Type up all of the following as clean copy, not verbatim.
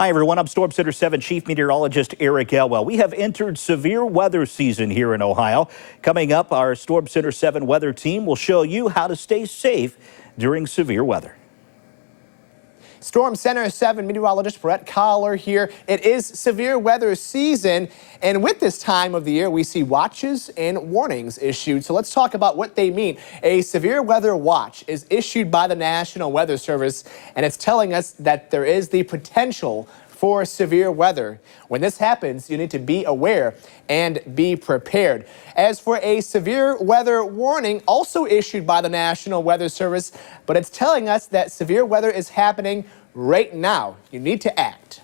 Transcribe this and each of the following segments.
Hi, everyone. I'm Storm Center 7 Chief Meteorologist Eric Elwell. We have entered severe weather season here in Ohio. Coming up, our Storm Center 7 weather team will show you how to stay safe during severe weather. Storm Center 7 meteorologist Brett Collar here. It is severe weather season, and with this time of the year, we see watches and warnings issued. So let's talk about what they mean. A severe weather watch is issued by the National Weather Service, and it's telling us that there is the potential for severe weather. When this happens, you need to be aware and be prepared. As for a severe weather warning, also issued by the National Weather Service, but it's telling us that severe weather is happening right now. You need to act.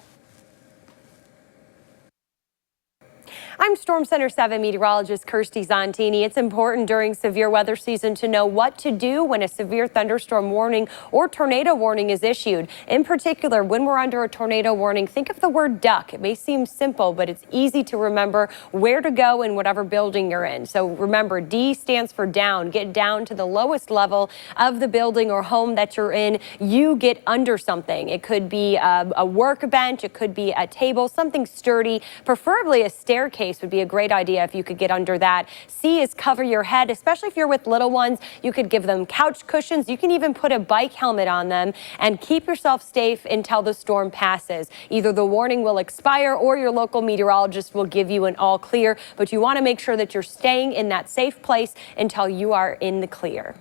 I'm Storm Center 7 meteorologist Kirsty Zontini. It's important during severe weather season to know what to do when a severe thunderstorm warning or tornado warning is issued. In particular, when we're under a tornado warning, think of the word duck. It may seem simple, but it's easy to remember where to go in whatever building you're in. So remember, D stands for down. Get down to the lowest level of the building or home that you're in. You get under something. It could be a workbench. It could be a table, something sturdy, preferably a staircase would be a great idea if you could get under that. C is cover your head, especially if you're with little ones. You could give them couch cushions. You can even put a bike helmet on them and keep yourself safe until the storm passes. Either the warning will expire or your local meteorologist will give you an all clear, but you want to make sure that you're staying in that safe place until you are in the clear.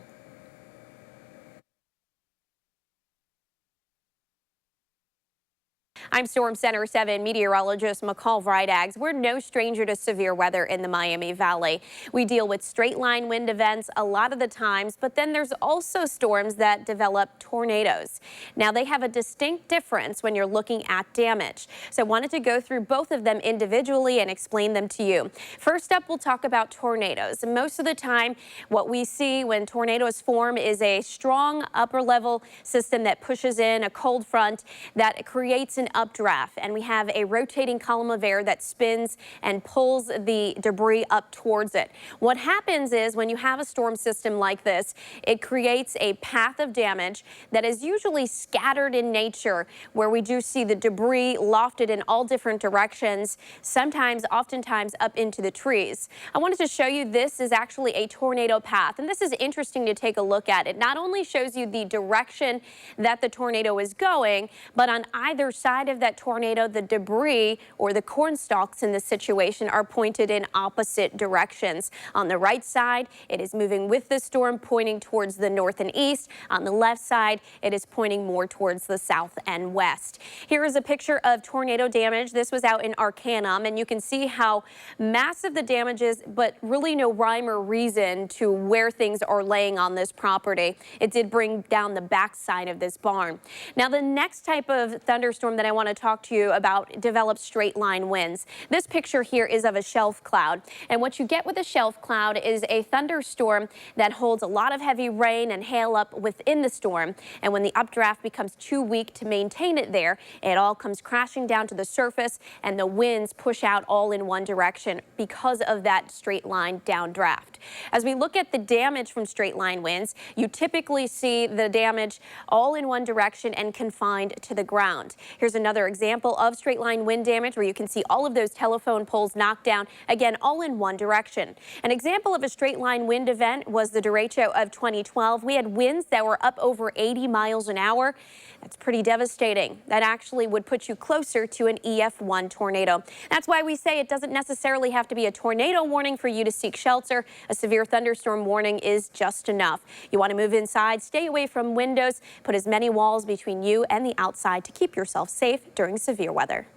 I'm Storm Center 7 meteorologist McCall Vrydaghs. We're no stranger to severe weather in the Miami Valley. We deal with straight line wind events a lot of the times, but then there's also storms that develop tornadoes. Now, they have a distinct difference when you're looking at damage. So I wanted to go through both of them individually and explain them to you. First up, we'll talk about tornadoes. Most of the time, what we see when tornadoes form is a strong upper level system that pushes in a cold front that creates an updraft, and we have a rotating column of air that spins and pulls the debris up towards it. What happens is when you have a storm system like this, it creates a path of damage that is usually scattered in nature, where we do see the debris lofted in all different directions, oftentimes up into the trees. I wanted to show you this is actually a tornado path, and this is interesting to take a look at. It not only shows you the direction that the tornado is going, but on either side of that tornado, the debris or the corn stalks in this situation are pointed in opposite directions. On the right side, it is moving with the storm, pointing towards the north and east. On the left side, it is pointing more towards the south and west. Here is a picture of tornado damage. This was out in Arcanum, and you can see how massive the damage is, but really no rhyme or reason to where things are laying on this property. It did bring down the backside of this barn. Now, the next type of thunderstorm that I want to talk to you about develops straight line winds. This picture here is of a shelf cloud, and what you get with a shelf cloud is a thunderstorm that holds a lot of heavy rain and hail up within the storm, and when the updraft becomes too weak to maintain it there, it all comes crashing down to the surface and the winds push out all in one direction because of that straight line downdraft. As we look at the damage from straight line winds, you typically see the damage all in one direction and confined to the ground. Here's another example of straight line wind damage where you can see all of those telephone poles knocked down, again, all in one direction. An example of a straight line wind event was the derecho of 2012. We had winds that were up over 80 miles an hour. That's pretty devastating. That actually would put you closer to an EF1 tornado. That's why we say it doesn't necessarily have to be a tornado warning for you to seek shelter. A severe thunderstorm warning is just enough. You want to move inside, stay away from windows, put as many walls between you and the outside to keep yourself safe during severe weather.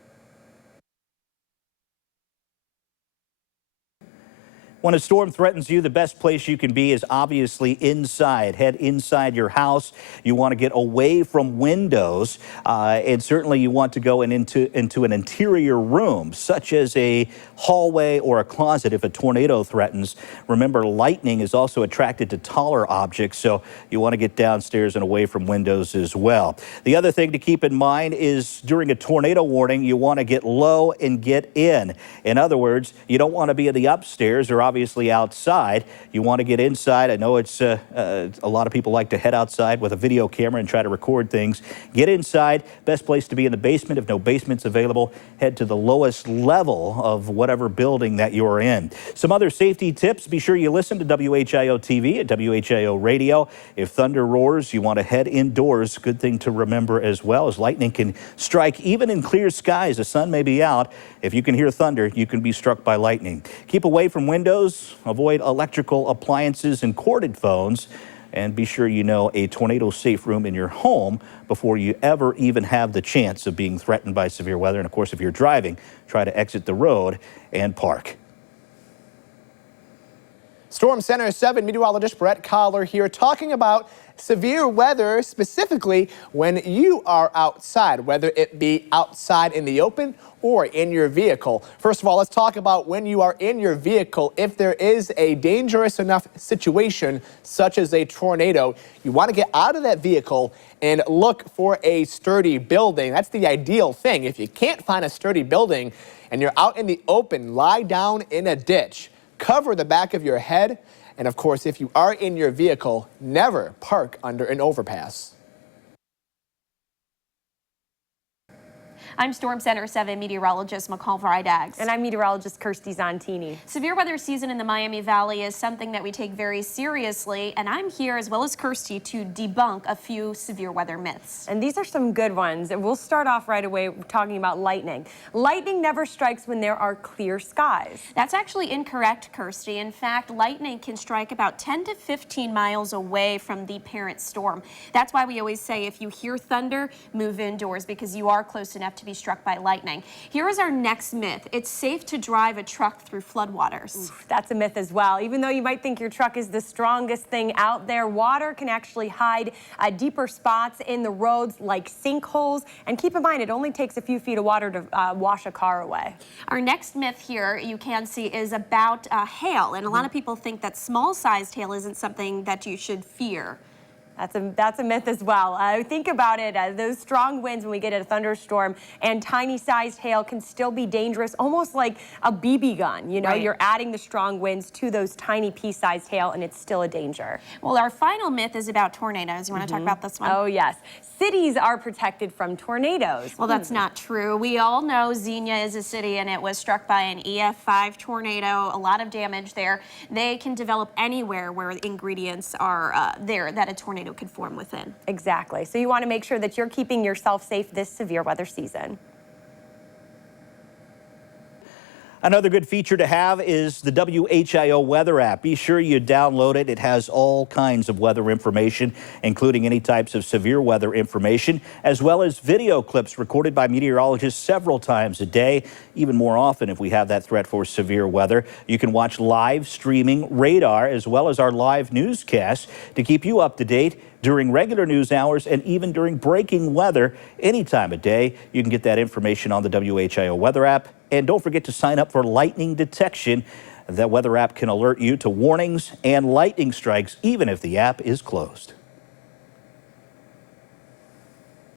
When a storm threatens you, the best place you can be is obviously inside. Head inside your house. You want to get away from windows, and certainly you want to go into an interior room, such as a hallway or a closet if a tornado threatens. Remember, lightning is also attracted to taller objects, so you want to get downstairs and away from windows as well. The other thing to keep in mind is during a tornado warning, you want to get low and get in. In other words, you don't want to be in the upstairs or obviously obviously outside. You want to get inside. I know it's a lot of people like to head outside with a video camera and try to record things. Get inside. Best place to be in the basement. If no basement's available, head to the lowest level of whatever building that you're in. Some other safety tips. Be sure you listen to WHIO TV and WHIO radio. If thunder roars, you want to head indoors. Good thing to remember as well, as lightning can strike even in clear skies. The sun may be out. If you can hear thunder, you can be struck by lightning. Keep away from windows. Avoid electrical appliances and corded phones. And be sure you know a tornado safe room in your home before you ever even have the chance of being threatened by severe weather. And of course, if you're driving, try to exit the road and park. Storm Center 7 meteorologist Brett Collar here talking about severe weather, specifically when you are outside, whether it be outside in the open or in your vehicle. First of all, let's talk about when you are in your vehicle. If there is a dangerous enough situation, such as a tornado, you want to get out of that vehicle and look for a sturdy building. That's the ideal thing. If you can't find a sturdy building and you're out in the open, lie down in a ditch. Cover the back of your head, and of course, if you are in your vehicle, never park under an overpass. I'm Storm Center 7 meteorologist McCall Vrydaghs. And I'm meteorologist Kirsty Zontini. Severe weather season in the Miami Valley is something that we take very seriously, and I'm here, as well as Kirsty, to debunk a few severe weather myths. And these are some good ones. And we'll start off right away talking about lightning. Lightning never strikes when there are clear skies. That's actually incorrect, Kirsty. In fact, lightning can strike about 10 to 15 miles away from the parent storm. That's why we always say if you hear thunder, move indoors, because you are close enough to be struck by lightning. Here is our next myth. It's safe to drive a truck through floodwaters. Oof, that's a myth as well. Even though you might think your truck is the strongest thing out there, water can actually hide deeper spots in the roads like sinkholes. And keep in mind, it only takes a few feet of water to wash a car away. Our next myth here, you can see, is about hail. And a lot of people think that small-sized hail isn't something that you should fear. That's a myth as well. Think about it, those strong winds when we get a thunderstorm, and tiny-sized hail can still be dangerous, almost like a BB gun. You know, right. You're adding the strong winds to those tiny pea-sized hail, and it's still a danger. Well, our final myth is about tornadoes. You want to talk about this one? Oh, yes. Cities are protected from tornadoes. Well, that's not true. We all know Xenia is a city, and it was struck by an EF5 tornado. A lot of damage there. They can develop anywhere where ingredients are there that a tornado could form within. Exactly. So you want to make sure that you're keeping yourself safe this severe weather season. Another good feature to have is the WHIO weather app. Be sure you download it. It has all kinds of weather information, including any types of severe weather information, as well as video clips recorded by meteorologists several times a day, even more often if we have that threat for severe weather. You can watch live streaming radar as well as our live newscasts to keep you up to date during regular news hours and even during breaking weather any time of day. You can get that information on the WHIO weather app. And don't forget to sign up for lightning detection. That weather app can alert you to warnings and lightning strikes even if the app is closed.